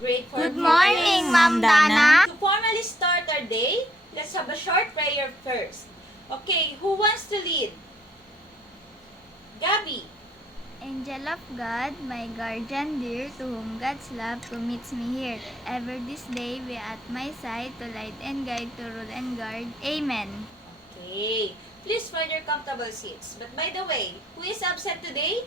great for Good morning, Ma'am Dana. To formally start our day, let's have a short prayer first. Okay, who wants to lead? Gabby. Angel of God, my guardian dear, to whom God's love commits me here. Ever this day be at my side, to light and guide, to rule and guard. Amen. Okay, please find your comfortable seats. But by the way, who is absent today?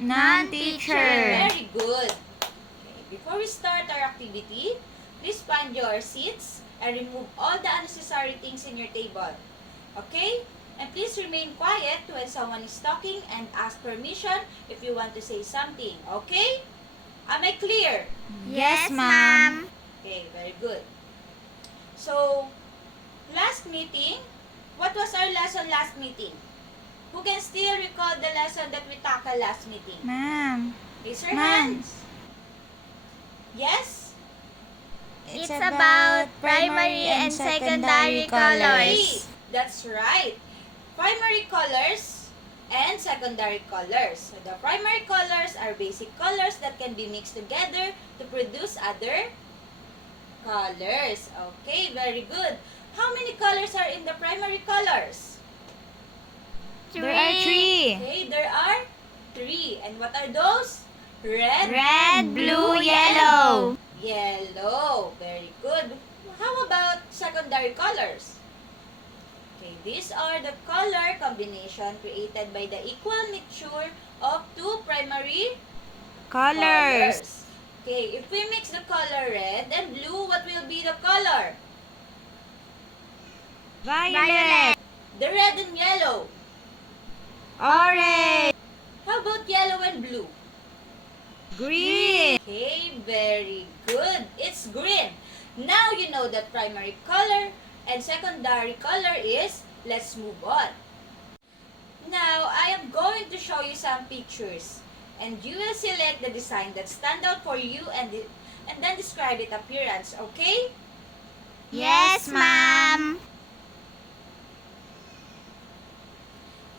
Non-teacher. Very good. Okay, before we start our activity, please find your seats and remove all the unnecessary things in your table. Okay? And please remain quiet when someone is talking and ask permission if you want to say something. Okay? Am I clear? Yes, Ma'am. Okay, very good. So, last meeting, what was our lesson last meeting? Who can still recall the lesson that we tackled last meeting? Ma'am, Raise your Ma'am. hands. Yes? It's about primary and secondary colors. That's right. Primary colors and secondary colors. So the primary colors are basic colors that can be mixed together to produce other colors. Okay, very good. How many colors are in the primary colors? there are 3. Okay, there are 3. And what are those? Red, Red, blue, yellow. yellow. Very good. How about secondary colors? Okay, these are the color combination created by the equal mixture of 2 primary Colors. Okay, if we mix the color red and blue, what will be the color? Violet. The red and yellow. Orange. How about yellow and blue? Green. Okay, very good. It's green. Now you know that primary color and secondary color is. Let's move on. Now, I am going to show you some pictures. And you will select the design that stand out for you and then describe its appearance, okay? Yes, Ma'am.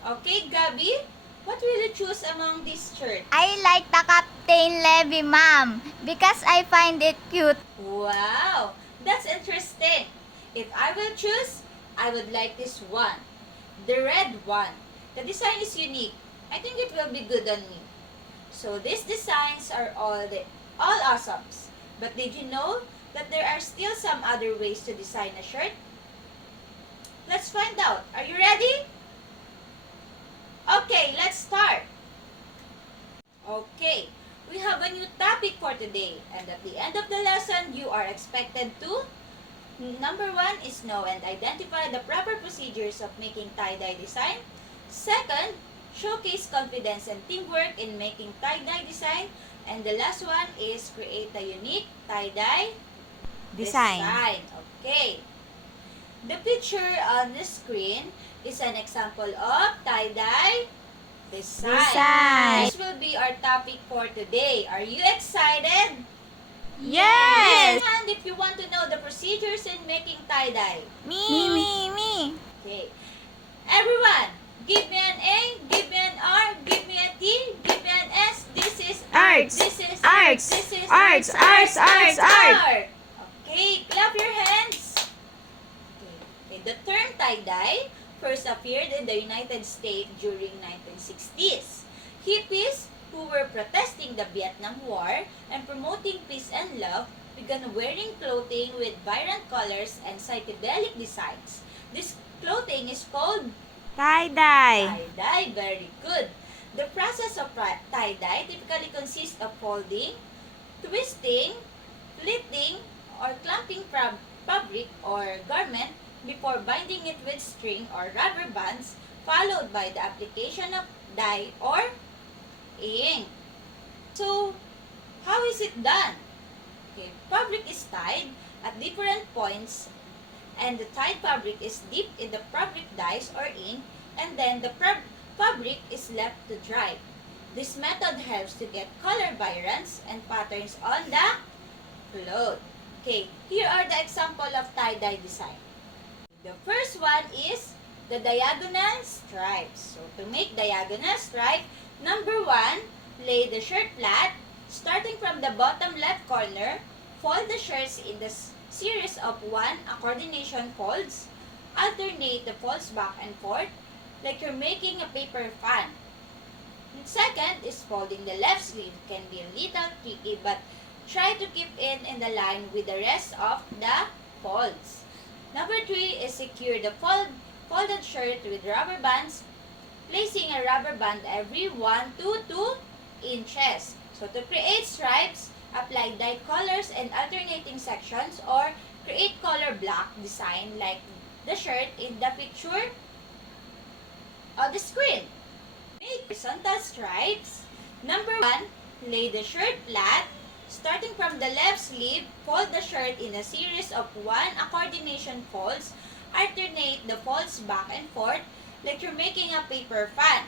Okay, Gabby, what will you choose among these shirts? I like the Captain Levy, Ma'am, because I find it cute. Wow, that's interesting. If I will choose, I would like this one, the red one. The design is unique. I think it will be good on me. So these designs are all awesomes. But did you know that there are still some other ways to design a shirt? Let's find out. Are you ready? Okay, let's start. Okay, we have a new topic for today, and at the end of the lesson, you are expected to number 1 is know and identify the proper procedures of making tie-dye design. Second, showcase confidence and teamwork in making tie-dye design. And the last one is create a unique tie-dye Design. Okay. The picture on the screen is an example of tie-dye design. This will be our topic for today. Are you excited? Yes. Raise your hand if you want to know the procedures in making tie-dye. Me. Okay. Everyone, give me an A, give me an R, give me a T, give me an S. This is Arts. This is Arts. This is Arts. art. Okay, clap your hands. Okay, the term tie-dye first appeared in the United States during 1960s. Hippies who were protesting the Vietnam War and promoting peace and love began wearing clothing with vibrant colors and psychedelic designs. This clothing is called Tie-dye. tie-dye. Very good. The process of tie-dye typically consists of folding, twisting, pleating, or clamping fabric or garment before binding it with string or rubber bands, followed by the application of dye or ink. So, how is it done? Okay, fabric is tied at different points, and the tied fabric is dipped in the fabric dyes or ink, and then the fabric is left to dry. This method helps to get color variants and patterns on the cloth. Okay, here are the example of tie-dye design. The first one is the diagonal stripes. So, to make diagonal stripe, number 1, lay the shirt flat, starting from the the bottom left corner, fold the shirts in the series of 1 coordination folds. Alternate the folds back and forth like you're making a paper fan. And second is folding the left sleeve. Can be a little tricky, but try to keep it in the line with the rest of the folds. Number 3 is secure the folded shirt with rubber bands, placing a rubber band every 1 to 2 inches. So to create stripes, apply dye colors and alternating sections, or create color block design like the shirt in the picture on the screen. Make horizontal stripes. Number 1, lay the shirt flat. Starting from the left sleeve, fold the shirt in a series of 1 coordination folds. Alternate the folds back and forth like you're making a paper fan.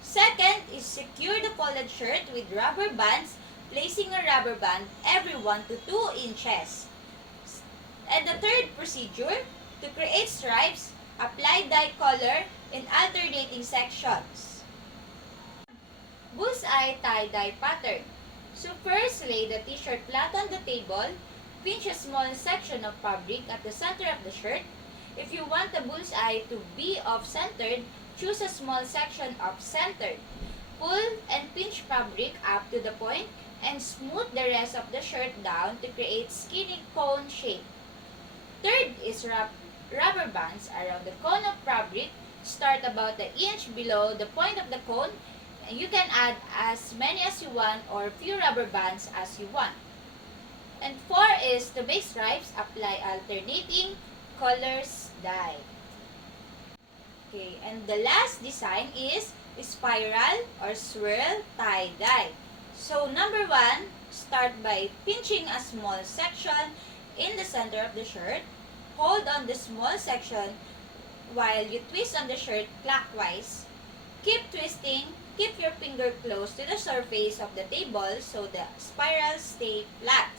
Second is secure the folded shirt with rubber bands, placing a rubber band every 1 to 2 inches. And the third procedure, to create stripes, apply dye color in alternating sections. Bullseye tie-dye pattern. So first, lay the t-shirt flat on the table. Pinch a small section of fabric at the center of the shirt. If you want the bullseye to be off-centered, choose a small section off-centered. Pull and pinch fabric up to the point and smooth the rest of the shirt down to create skinny cone shape. Third is wrap rubber bands around the cone of fabric. Start about an inch below the point of the cone. And you can add as many as you want or few rubber bands as you want. And 4 is to make stripes, apply alternating colors dye. Okay, and the last design is spiral or swirl tie-dye. So number 1, start by pinching a small section in the center of the shirt. Hold on the small section while you twist on the shirt clockwise. Keep twisting. Keep your finger close to the surface of the table so the spirals stay flat.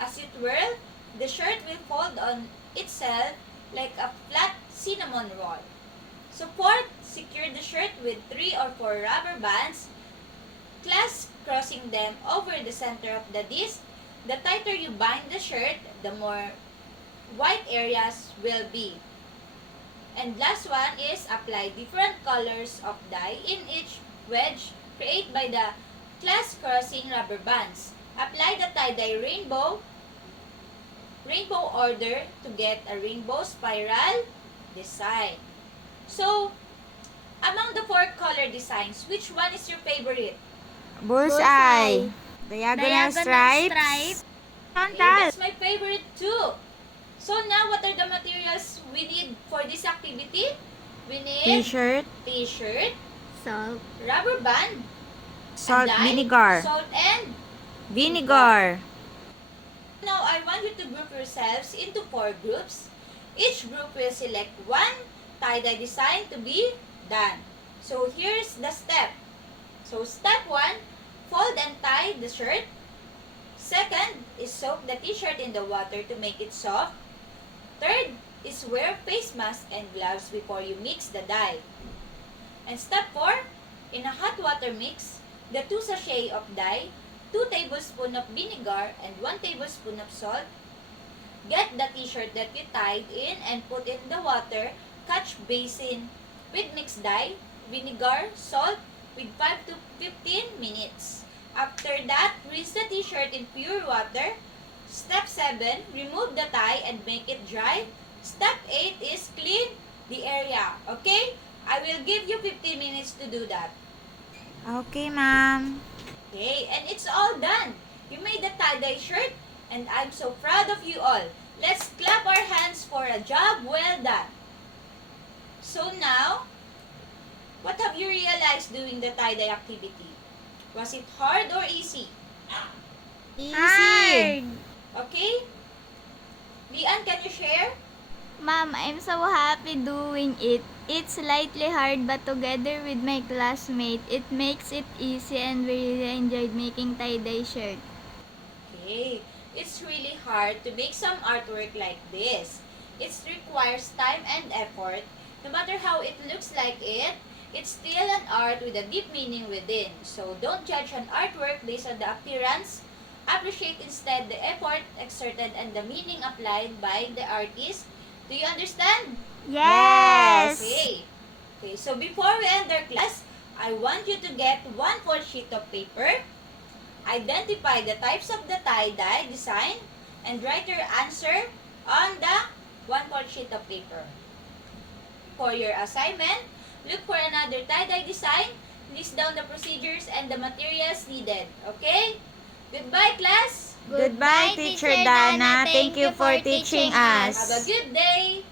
As you twirl, the shirt will fold on itself like a flat cinnamon roll. So fourth, secure the shirt with 3 or 4 rubber bands, crossing them over the center of the disc. The tighter you bind the shirt, the more white areas will be. And last one is apply different colors of dye in each wedge created by the crossing rubber bands. Apply the tie-dye rainbow order to get a rainbow spiral design. So, among the 4 color designs, which one is your favorite? Bullseye. Diagonal stripes. Okay, Horizontal. that's my favorite too. So now, what are the materials we need for this activity? We need T-shirt. t-shirt, Salt. rubber band, Salt, dye, vinegar. salt, and Vinegar. now I want you to group yourselves into 4 groups. Each group will select 1 tie-dye design to be done. So here's the step. So step 1, fold and tie the shirt. Second is soak the t-shirt in the water to make it soft. Third is wear face mask and gloves before you mix the dye. And step 4, in a hot water mix, the 2 sachet of dye, 2 tablespoons of vinegar, and 1 tablespoon of salt. Get the t-shirt that you tied in and put it in the water. Catch basin with mixed dye, vinegar, salt with 5 to 15 minutes. After that, rinse the t-shirt in pure water. Step 7, remove the tie and make it dry. Step 8 is clean the area. Okay? I will give you 15 minutes to do that. Okay, ma'am. Okay, and it's all done. You made the tie-dye shirt, and I'm so proud of you all. Let's clap our hands for a job well done. So now, what have you realized doing the tie-dye activity? Was it hard or easy? Easy. Hard. Okay? Lian, can you share? Ma'am, I'm so happy doing it. It's slightly hard, but together with my classmate, it makes it easy, and we really enjoyed making tie-dye shirt. Okay. It's really hard to make some artwork like this. It requires time and effort. No matter how it looks like it's still an art with a deep meaning within. So don't judge an artwork based on the appearance Appreciate instead the effort exerted and the meaning applied by the artist. Do you understand? Yes! Okay. Okay, so before we end our class, I want you to get 1/4 sheet of paper, identify the types of the tie-dye design, and write your answer on the 1/4 sheet of paper. For your assignment, look for another tie-dye design, list down the procedures and the materials needed. Okay? Goodbye, class! Goodbye, Teacher Dana. Thank you for teaching us. Have a good day!